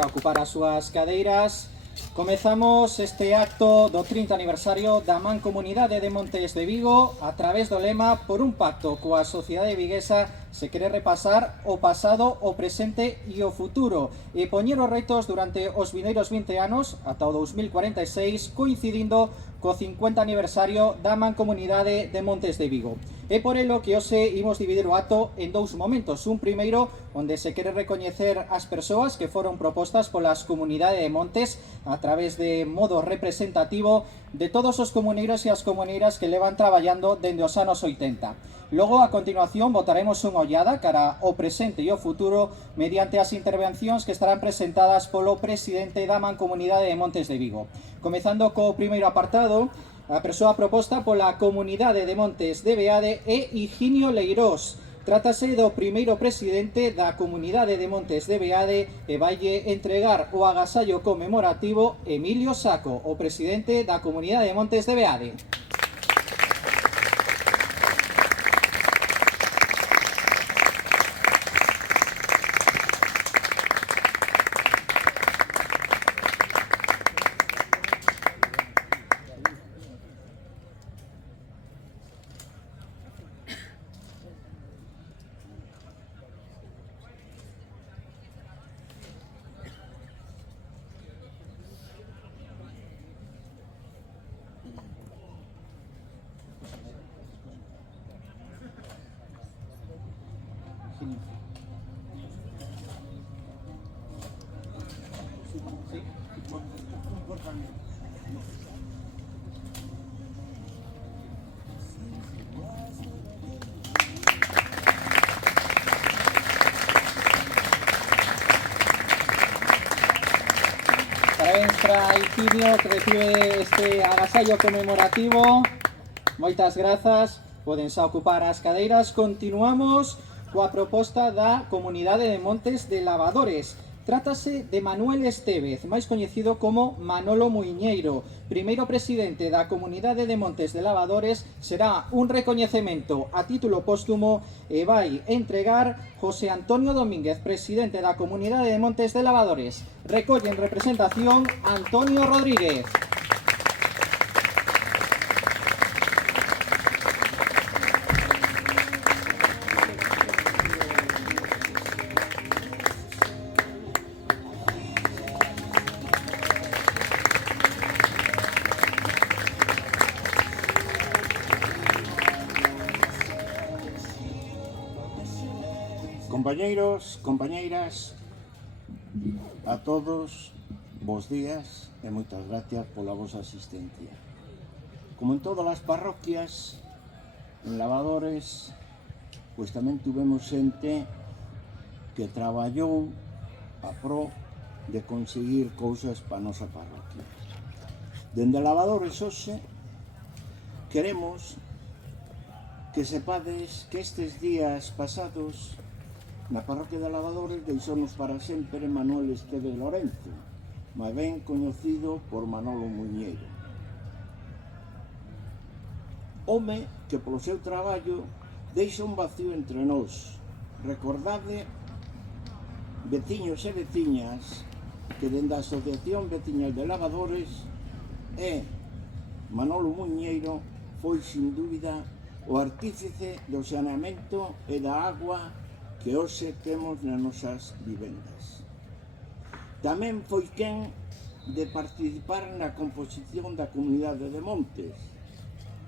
A ocupar as súas cadeiras. Comezamos este acto do 30 aniversario da Mancomunidade de Montes de Vigo a través do lema Por un pacto coa sociedade viguesa se quere repasar o pasado, o presente e o futuro e poñer os retos durante os vindeiros 20 anos ata o 2046 coincidindo co 50 aniversario da Mancomunidade de Montes de Vigo. É por elo que hoxe imos dividir o acto en dous momentos. Un primeiro onde se quere recoñecer as persoas que foron propostas polas comunidades de Montes a través de modo representativo de todos os comuneiros e as comuneiras que levan traballando dende os anos 80. Logo, a continuación, botaremos unha ollada cara ao presente e ao futuro mediante as intervencións que estarán presentadas polo presidente da Mancomunidade de Montes de Vigo. Comezando co primeiro apartado, a persoa proposta pola Comunidade de Montes de Beade é Higinio Leirós. Trátase do primeiro presidente da Comunidade de Montes de Beade e vaille entregar o agasallo conmemorativo Emilio Saco, o presidente da Comunidade de Montes de Beade. Parabéns para Higinio, que recibe este agasallo conmemorativo. Moitas grazas. Poden xa ocupar as cadeiras. Continuamos coa proposta da Comunidade de Montes de Lavadores. Trátase de Manuel Estévez, máis coñecido como Manolo Muiñeiro. Primeiro presidente da Comunidade de Montes de Lavadores, será un recoñecemento a título póstumo e vai entregar José Antonio Domínguez, presidente da Comunidade de Montes de Lavadores. Recolle en representación Antonio Rodríguez. Compañeiros, compañeiras, a todos, bos días e moitas gracias pola vosa asistencia. Como en todas as parroquias, en Lavadores, pois tamén tuvemos xente que traballou a pro de conseguir cousas para a nosa parroquia. Dende Lavadores hoxe, queremos que sepades que estes días pasados na parroquia de Lavadores deixounos para sempre Manuel Estévez Lorenzo, máis ben coñecido por Manolo Muiñeiro. Home que polo seu traballo deixa un vacío entre nós. Recordade, veciños e veciñas, que dende a Asociación Veciñal de Lavadores Manolo Muiñeiro foi, sin dúbida, o artífice do saneamento e da agua que hoxe temos nas nosas vivendas. Tamén foi quen de participar na composición da Comunidade de Montes,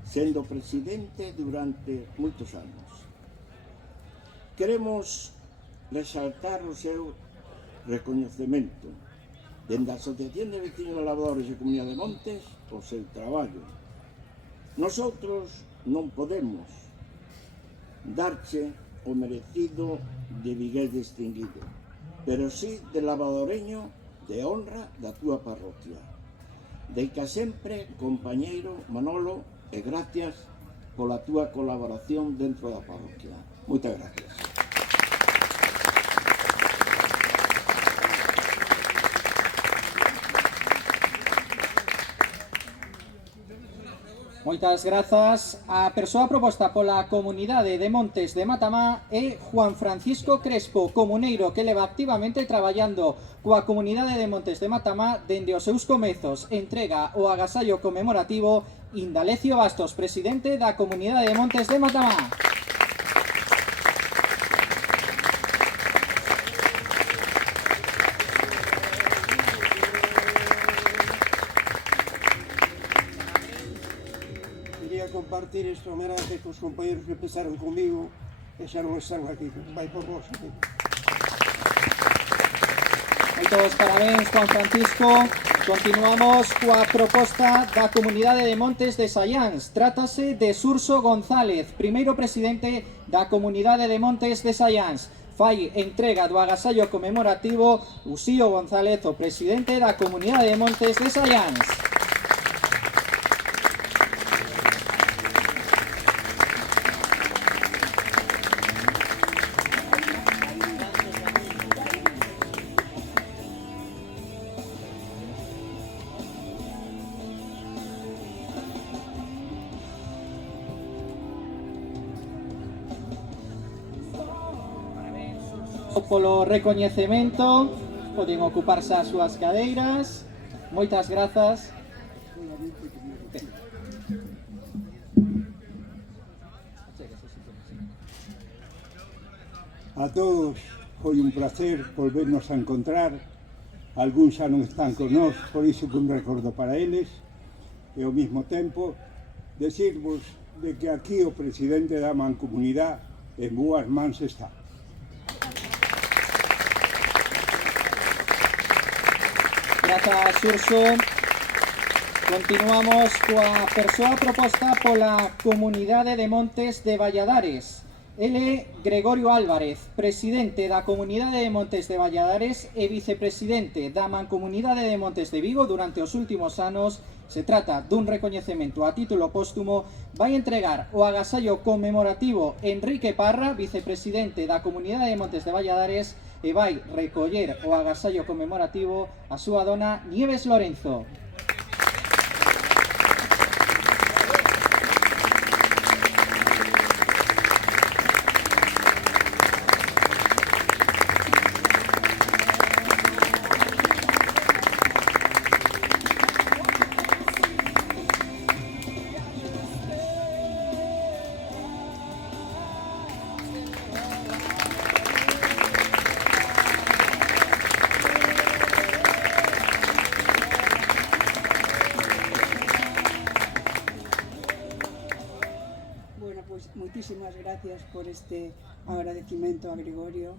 sendo presidente durante moitos anos. Queremos resaltar o seu recoñecemento dende a Asociación de Veciños de Lavadores e Comunidade de Montes o seu traballo. Nosotros non podemos darche o merecido de vigués distinguido, pero sí de lavadoreño de honra da túa parroquia. Deica sempre, compañeiro Manolo, e gracias pola túa colaboración dentro da parroquia. Moitas gracias. Moitas grazas. A persoa proposta pola Comunidade de Montes de Matamá é Juan Francisco Crespo, comuneiro que leva activamente traballando coa comunidade de Montes de Matamá dende os seus comezos entrega o agasallo conmemorativo Indalecio Bastos, presidente da comunidade de Montes de Matamá. Quería compartir este homenaje cos compañeros que empezaron comigo e xa non están aquí. Vai por vos. Moitos parabéns, Juan Francisco. Continuamos coa proposta da comunidade de Montes de Sallans. Trátase de Xurxo González, primeiro presidente da comunidade de Montes de Sallans. Fai entrega do agasallo conmemorativo Uxío González, o presidente da comunidade de Montes de Sallans. Polo recoñecemento, poden ocuparse as súas cadeiras. Moitas grazas. A todos foi un placer volvernos a encontrar. Algúns xa non están con nós, por iso que un recordo para eles. E ao mesmo tempo, decirvos de que aquí o presidente da Mancomunidade en boas mans está. Grazas, Xurxo. Continuamos coa persoa proposta pola comunidade de Montes de Valladares. Ele, Gregorio Álvarez, presidente da comunidade de Montes de Valladares e vicepresidente da Mancomunidade de Montes de Vigo durante os últimos anos. Se trata dun recoñecemento a título póstumo. Vai entregar o agasallo conmemorativo Enrique Parra, vicepresidente da comunidade de Montes de Valladares, e vai recoller o agasallo conmemorativo a súa dona Nieves Lorenzo. Moitísimas gracias por este agradecimento a Gregorio.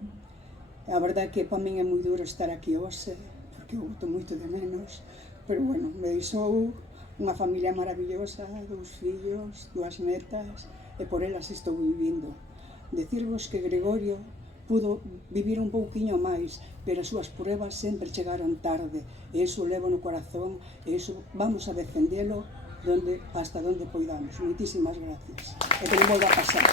A verdade é que para min é moi duro estar aquí hoxe, porque eu boto moito de menos, pero bueno, me deixou unha familia maravillosa, 2 fillos, 2 netas, e por elas estou vivindo. Decirvos que Gregorio pudo vivir un pouquiño máis, pero as súas pruebas sempre chegaron tarde, e iso levo no corazón, e iso vamos a defendelo hasta donde poidamos. Moitísimas gracias. E que non volva a pasar.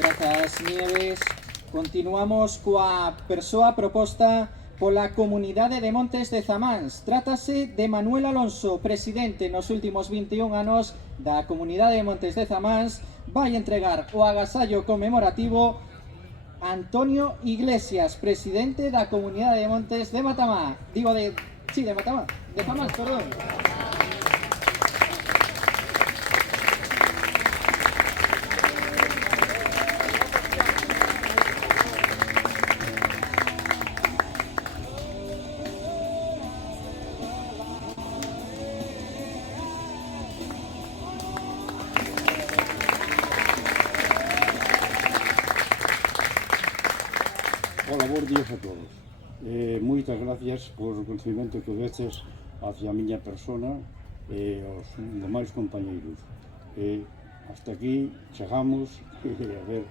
Grazas, Nieves. Continuamos coa persoa proposta pola comunidade de Montes de Zamáns. Trátase de Manuel Alonso, presidente nos últimos 21 anos da comunidade de Montes de Zamáns. Vai entregar o agasallo conmemorativo Antonio Iglesias, presidente da comunidade de Montes de Matamá. De Matamá, de Zamáns, perdón. Hola, bons días a todos. Moitas gracias por o reconocimento que veces hacia a miña persona e aos demais compañeiros. Hasta aquí chegamos, a ver,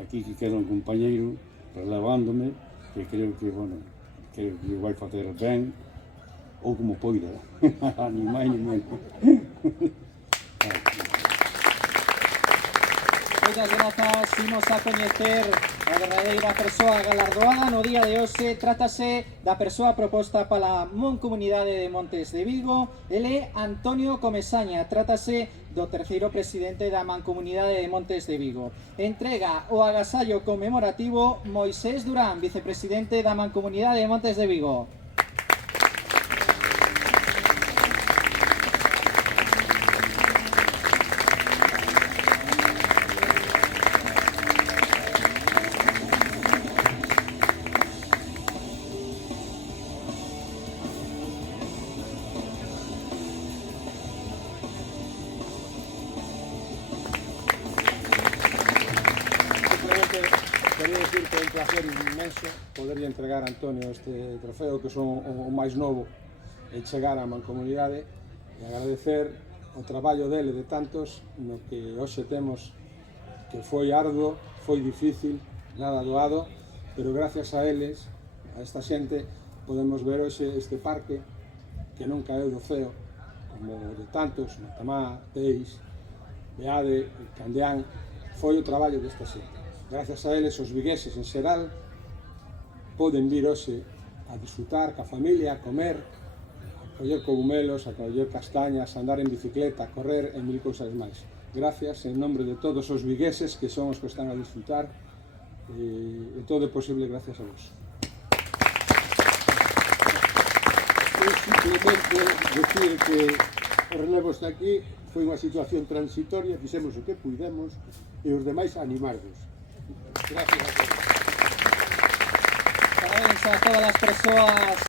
aquí que queda un compañeiro relevándome, que creo que, bueno, que vai facer ben, ou como poida, ni máis ni menos. Moitas grazas, imos a coñecer A verdadeira persoa galardoada no día de hoxe trátase da persoa proposta para a Mancomunidade de Montes de Vigo. Ele é Antonio Comesaña, trátase do terceiro presidente da Mancomunidade de Montes de Vigo. Entrega o agasallo conmemorativo Moisés Durán, vicepresidente da Mancomunidade de Montes de Vigo. Quería decir que é un placer inmenso poderlle entregar a Antonio este trofeo, que son o máis novo e chegar á Mancomunidade, e agradecer o traballo dele de tantos no que hoxe temos, que foi arduo, foi difícil, nada doado, pero gracias a eles, a esta xente, podemos ver hoxe este parque que non caeu do ceo, como de tantos, Matamá, Teis, Beade, Candeán. Foi o traballo desta xente. Gracias a eles, os vigueses en xeral poden vir hoxe a disfrutar ca familia, a comer, a coller cogumelos, a coller castañas, a andar en bicicleta, a correr e mil cousas máis. Gracias en nombre de todos os vigueses que son os que están a disfrutar, e todo é posible gracias a vos. Simplemente decir que o relevo está aquí, foi unha situación transitoria, fixemos o que puidemos e os demais animarvos. Gracias a todos. Parabéns a todas as persoas